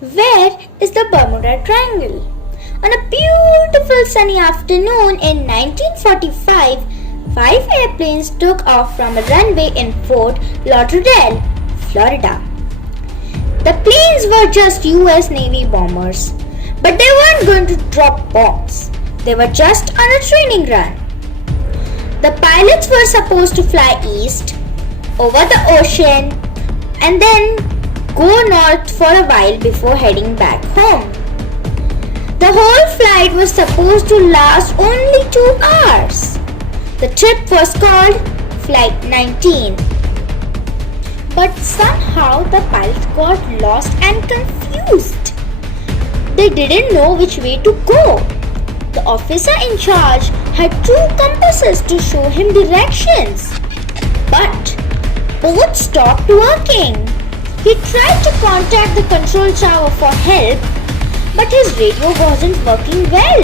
Where is the Bermuda Triangle? On a beautiful sunny afternoon in 1945, five airplanes took off from a runway in Fort Lauderdale, Florida. The planes were just US Navy bombers, but they weren't going to drop bombs. They were just on a training run. The pilots were supposed to fly east, over the ocean, and then go north for a while before heading back home. The whole flight was supposed to last only 2 hours. The trip was called Flight 19. But somehow the pilots got lost and confused. They didn't know which way to go. The officer in charge had 2 compasses to show him directions. But both stopped working. He tried to contact the control tower for help, but his radio wasn't working well.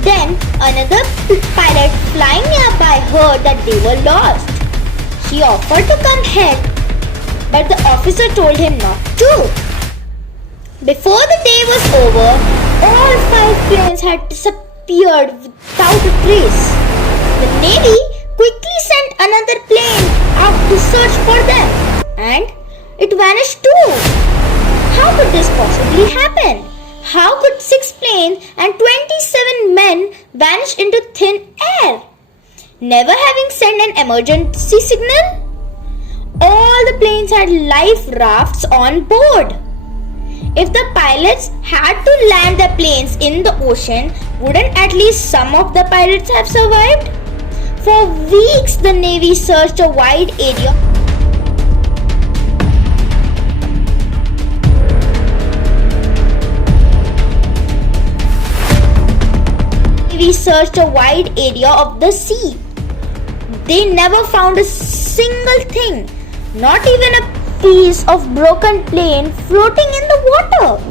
Then another pilot flying nearby heard that they were lost. He offered to come help, but the officer told him not to. Before the day was over, all 5 planes had disappeared without a trace. The Navy quickly sent another plane out to search for them, and it vanished too. How could this possibly happen? How could 6 planes and 27 men vanish into thin air, never having sent an emergency signal? All the planes had life rafts on board. If the pilots had to land the planes in the ocean, wouldn't at least some of the pilots have survived? For weeks, the Navy searched a wide area. Navy searched a wide area of the sea. They never found a single thing, not even a piece of broken plane floating in the water.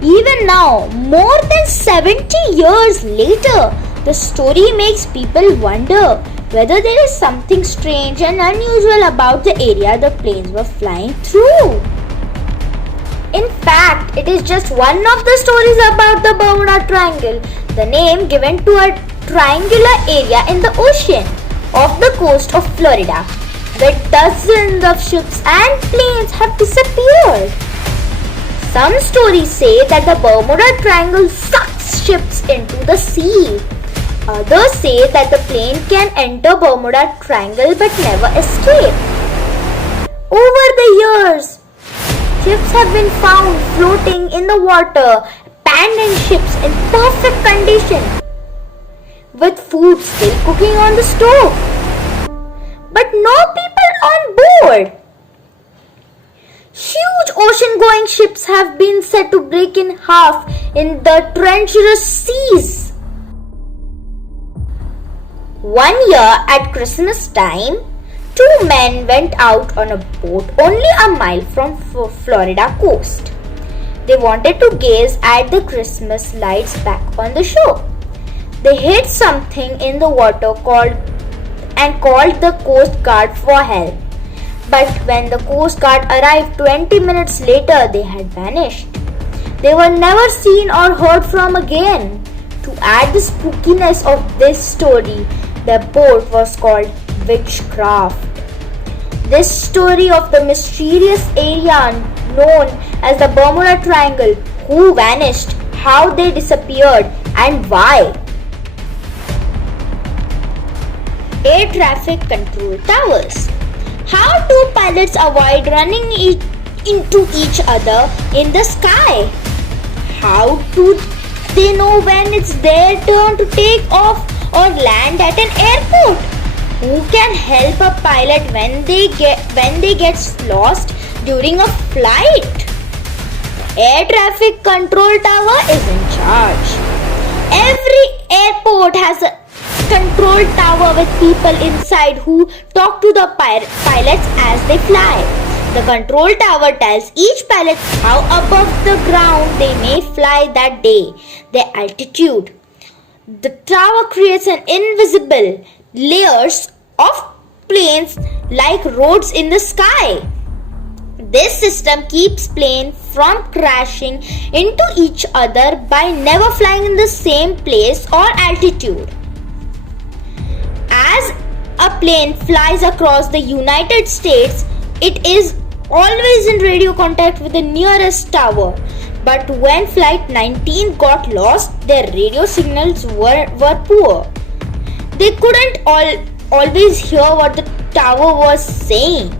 Even now, more than 70 years later, the story makes people wonder whether there is something strange and unusual about the area the planes were flying through. In fact, it is just one of the stories about the Bermuda Triangle, the name given to a triangular area in the ocean off the coast of Florida, where dozens of ships and planes have disappeared. Some stories say that the Bermuda Triangle sucks ships into the sea. Others say that the plane can enter Bermuda Triangle but never escape. Over the years, ships have been found floating in the water, abandoned ships in perfect condition, with food still cooking on the stove, but no people on board. Huge ocean-going ships have been said to break in half in the treacherous seas. One year at Christmas time, 2 men went out on a boat only a mile from Florida coast. They wanted to gaze at the Christmas lights back on the shore. They hit something in the water called the Coast Guard for help. But when the Coast Guard arrived 20 minutes later, they had vanished. They were never seen or heard from again. To add the spookiness of this story, the boat was called Witchcraft. This story of the mysterious area known as the Bermuda Triangle, who vanished, how they disappeared, and why. Air traffic control towers. How do pilots avoid running into each other in the sky? How do they know when it's their turn to take off or land at an airport? Who can help a pilot when they get lost during a flight? Air traffic control tower is in charge. Every airport has a control tower with people inside who talk to the pilots as they fly. The control tower tells each pilot how above the ground they may fly that day, their altitude. The tower creates an invisible layers of planes like roads in the sky. This system keeps planes from crashing into each other by never flying in the same place or altitude. As a plane flies across the United States, it is always in radio contact with the nearest tower. But when Flight 19 got lost, their radio signals were poor. They couldn't always hear what the tower was saying.